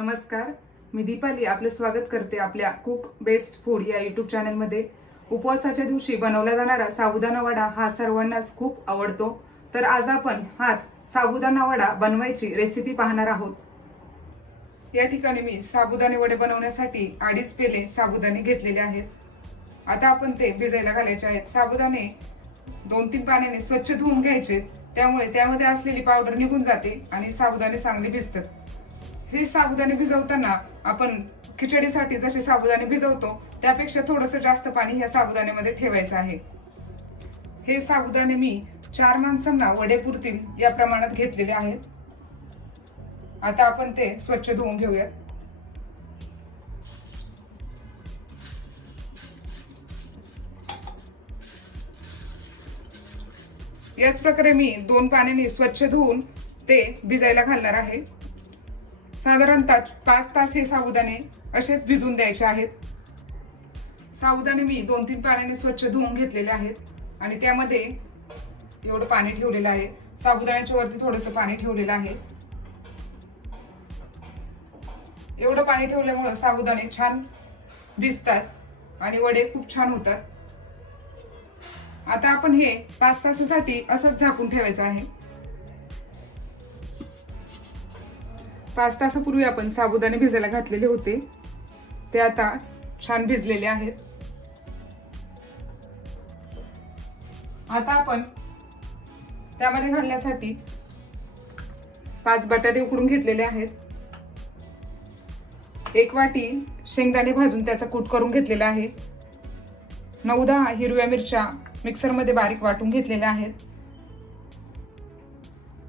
नमस्कार, मी दीपाली आपले स्वागत करते आपल्या कुक बेस्ट फूड या यूट्यूब चॅनलमध्ये। उपवासाच्या दिवशी बनवला जाणारा साबुदाणा वडा हा सर्वांनाच खूप आवडतो। तर आज आपण हाच साबुदाणा वडा बनवायची रेसिपी पाहणार आहोत। या ठिकाणी मी साबुदाणे वडे बनवण्यासाठी 2.5 पेले साबुदाणे घेतलेले आहेत। आता आपण ते भिजायला घालायचे आहेत। साबुदाणे 2-3 पाण्याने स्वच्छ धुवून घ्यायचे, त्यामुळे त्यामध्ये असलेली पावडर निघून जाते आणि साबुदाणे चांगले भिजतात। हे साबुदाणे भिजवताना आपण खिचडीसाठी जसे साबुदाणे भिजवतो त्यापेक्षा थोडंसं जास्त पाणी या साबुदाण्यामध्ये ठेवायचं आहे। हे साबुदाणे मी 4 माणसांना वडे पुरतील या प्रमाणात घेतलेले आहेत। आता आपण ते स्वच्छ धुवून घेऊयात। याच प्रकारे मी 2 पाण्याने स्वच्छ धुवून ते भिजायला घालणार आहे। साधारणतः 5 तास हे साबुदाणे असेच भिजून द्यायचे आहेत। साबुदाणे मी 2-3 पाण्याने स्वच्छ धुवून घेतलेले आहेत आणि त्यामध्ये एवढं पाणी ठेवलेलं आहे। साबुदाण्याच्या वरती थोडंसं पाणी ठेवलेलं आहे। एवढं पाणी ठेवल्यामुळे साबुदाणे छान भिजतात आणि वडे खूप छान होतात। आता आपण हे 5 तासासाठी असंच झाकून ठेवायचं आहे। 5 तासापूर्वी आपण साबुदाणे भिजायला घातलेले होते, ते आता छान भिजलेले आहेत। आता आपण त्यामध्ये घालण्यासाठी 5 बटाटे उकडून घेतलेले आहेत। 1 वाटी शेंगदाणे भाजून त्याचा कूट करून घेतलेला आहे। 9-10 हिरव्या मिरच्या मिक्सरमध्ये बारीक वाटून घेतलेल्या आहेत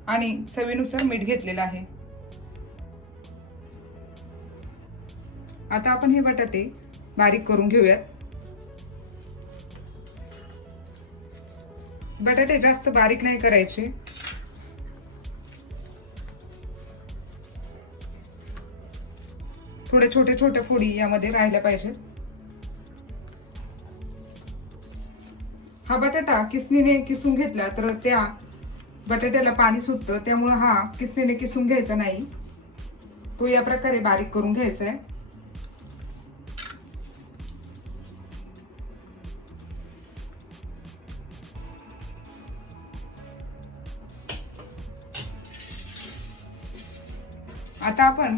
आणि चवीनुसार मीठ घेतलेलं आहे। आता आपण हे बटाटे बारीक करून घेऊयात। बटाटे जास्त बारीक नाही करायचे, थोडे छोटे छोटे फोडी यामध्ये राहिल्या पाहिजेत। हा बटाटा किसणीने किसून घेतला तर त्या बटाट्याला पाणी सुटतं, त्यामुळे हा किसणीने किसून घ्यायचा नाही, तो या प्रकारे बारीक करून घ्यायचा आहे। आता आपण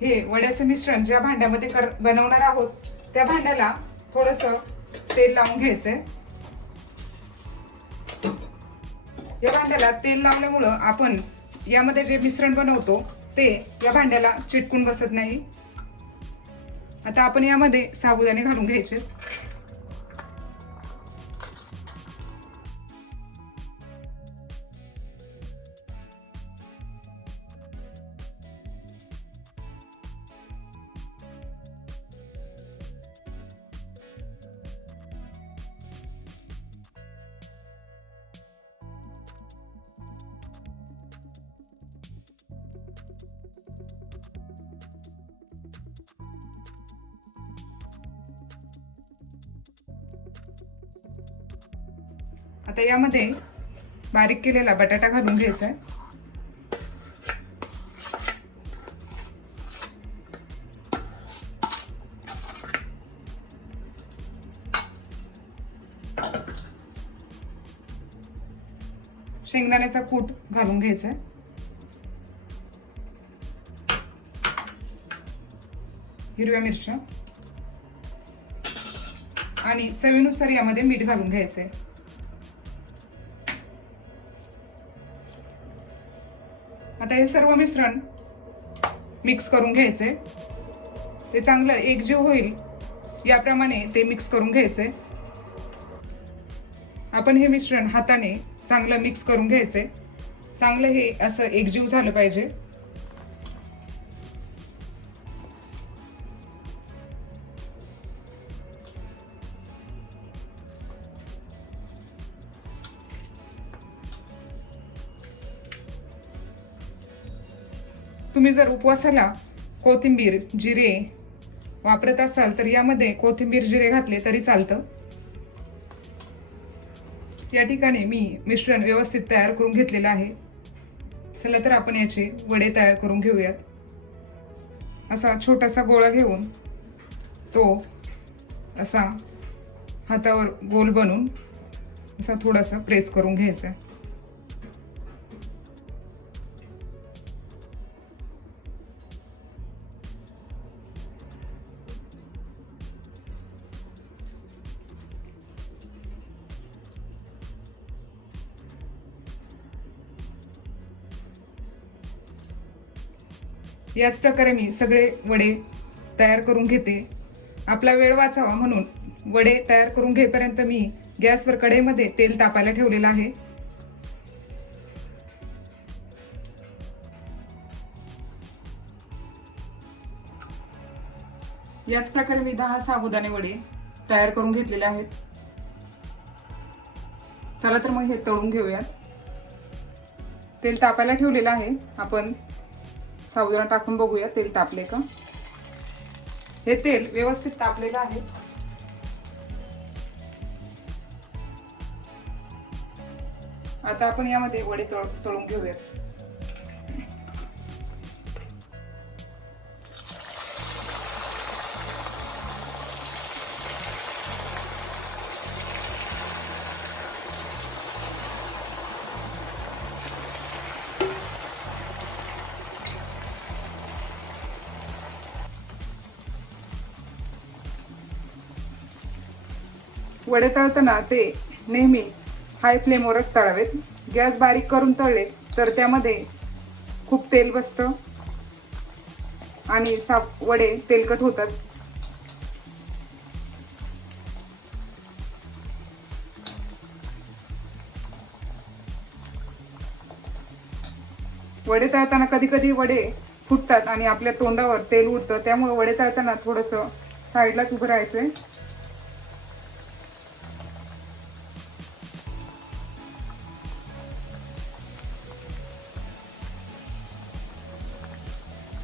हे वड्याचं मिश्रण ज्या भांड्यामध्ये बनवणार आहोत त्या भांड्याला थोडंसं तेल लावून घ्यायचंय। या भांड्याला तेल लावल्यामुळे आपण यामध्ये जे मिश्रण बनवतो ते या भांड्याला चिटकून बसत नाही। आता आपण यामध्ये साबुदाणे घालून घ्यायचे। आता यामध्ये बारीक केलेला बटाटा घालून घ्यायचा आहे। शेंगदाण्याचा कूट घालून घ्यायचा आहे। हिरव्या मिरच्या आणि चवीनुसार यामध्ये मीठ घालून घ्यायचंय। आता हे सर्व मिश्रण मिक्स करून घ्यायचे, ते चांगलं एकजीव होईल याप्रमाणे ते मिक्स करून घ्यायचे। आपण हे मिश्रण हाताने चांगलं मिक्स करून घ्यायचे, चांगलं हे असं एकजीव झालं पाहिजे। तुम्ही जर उपवासाला कोथिंबीर जिरे वापरत असाल तर यामध्ये कोथिंबीर जिरे घातले तरी चालतं। या ठिकाणी मी मिश्रण व्यवस्थित तयार करून घेतलेलं आहे। चला तर आपण याचे वडे तयार करून घेऊयात। असा छोटासा गोळा घेऊन तो असा हातावर गोल बनवून असा थोडासा प्रेस करून घ्यायचा. याच प्रकारे मी सगळे वडे तयार करून घेते. आपला वेळ वाचावा म्हणून वडे तयार करून घेईपर्यंत मी गॅसवर कढईमध्ये तेल तापायला ठेवलेलं आहे. याच प्रकारे मी 10 साबुदाणे वडे तयार करून घेतलेले आहेत. चला तर मग हे तळून घेऊयात. तेल तापायला ठेवलेलं आहे. आपण साबुदाणा टाकून बघूया तेल तापले का. हे तेल व्यवस्थित तापलेलं आहे. आता आपण यामध्ये वडे तळून घेऊयात. वडे तळताना ते नेहमी हाय फ्लेमवरच तळावेत. गॅस बारीक करून तळले तर त्यामध्ये खूप तेल बसतं आणि वडे तेलकट होतात. वडे तळताना कधी कधी वडे फुटतात आणि आपल्या तोंडावर तेल उडतं. त्यामुळे वडे तळताना थोडंसं साईडलाच उभं राहायचंय.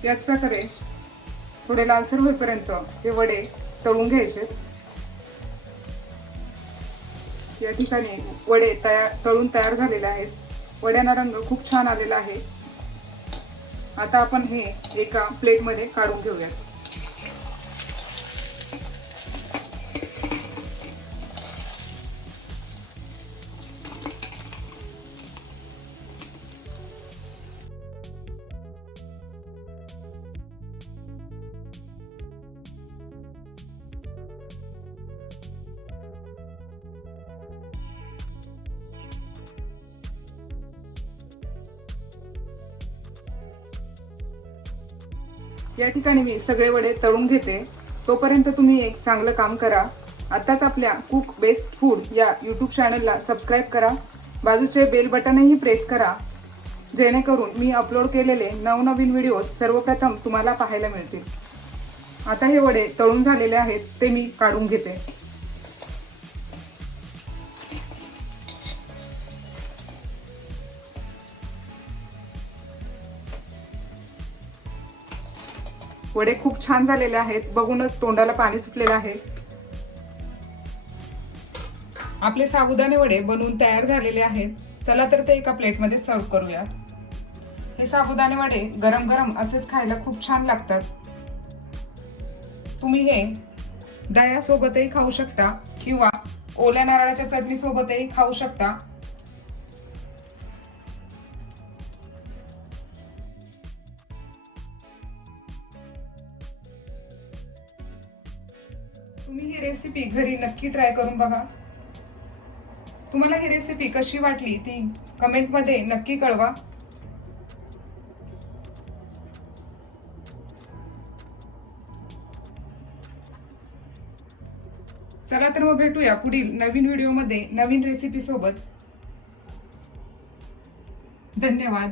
याच प्रकारे थोडे लालसर होईपर्यंत हे वडे तळून घ्यायचे. या ठिकाणी वडे तळून तयार झालेले आहेत. वड्यांना रंग खूप छान आलेला आहे. आता आपण हे एका प्लेटमध्ये काढून घेऊयात. या ठिकाणी मी सगळे वडे तळून घेते. तोपर्यंत तुम्ही एक चांगलं काम करा. आताच आपल्या कुक बेस्ट फूड या यूट्यूब चॅनलला सबस्क्राईब करा. बाजूचे बेल बटनही प्रेस करा, जेणेकरून मी अपलोड केलेले नवनवीन व्हिडिओ सर्वप्रथम तुम्हाला पाहायला मिळतील. आता हे वडे तळून झालेले आहेत, ते मी काढून घेते. वडे खूप छान झालेले आहेत. बघूनच तोंडाला पाणी सुटलेलं आहे. आपले साबुदाणे वडे बनवून तयार झालेले आहेत. चला तर ते एका प्लेटमध्ये सर्व करूया. हे साबुदाणे वडे गरम गरम असेच खायला खूप छान लागतात. तुम्ही हे दह्यासोबतही खाऊ शकता किंवा ओल्या नारळाच्या चटणी सोबतही खाऊ शकता. तुम्ही ही रेसिपी घरी नक्की ट्राय करून बघा. तुम्हाला ही रेसिपी कशी वाटली ती कमेंटमध्ये नक्की कळवा. चला तर मग भेटूया पुढील नवीन व्हिडिओमध्ये नवीन रेसिपी सोबत. धन्यवाद.